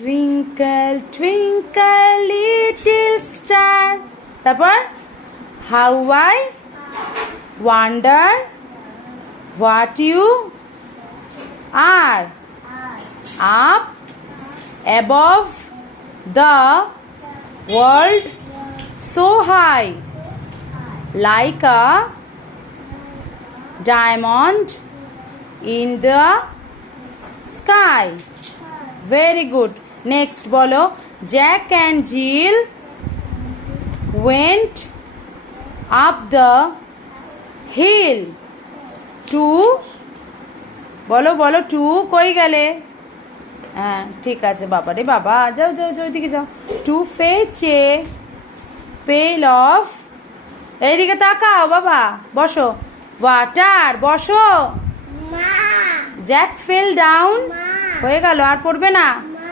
Twinkle twinkle little star, তারপর how I wonder what you are up above the world so high like a diamond in the sky. Very good. Next bolo, Jack and Jill went up the hill to bolo bolo to koi gele হ্যাঁ ঠিক আছে বাবা রে বাবা, যাও যাও যাও ওইদিকে যাও। To fetch a pail of, এইদিকে তাকাও বাবা, বসো। ওয়াটার, বসো। জ্যাক ফেল ডাউন, হয়ে গেল, আর পড়বে না।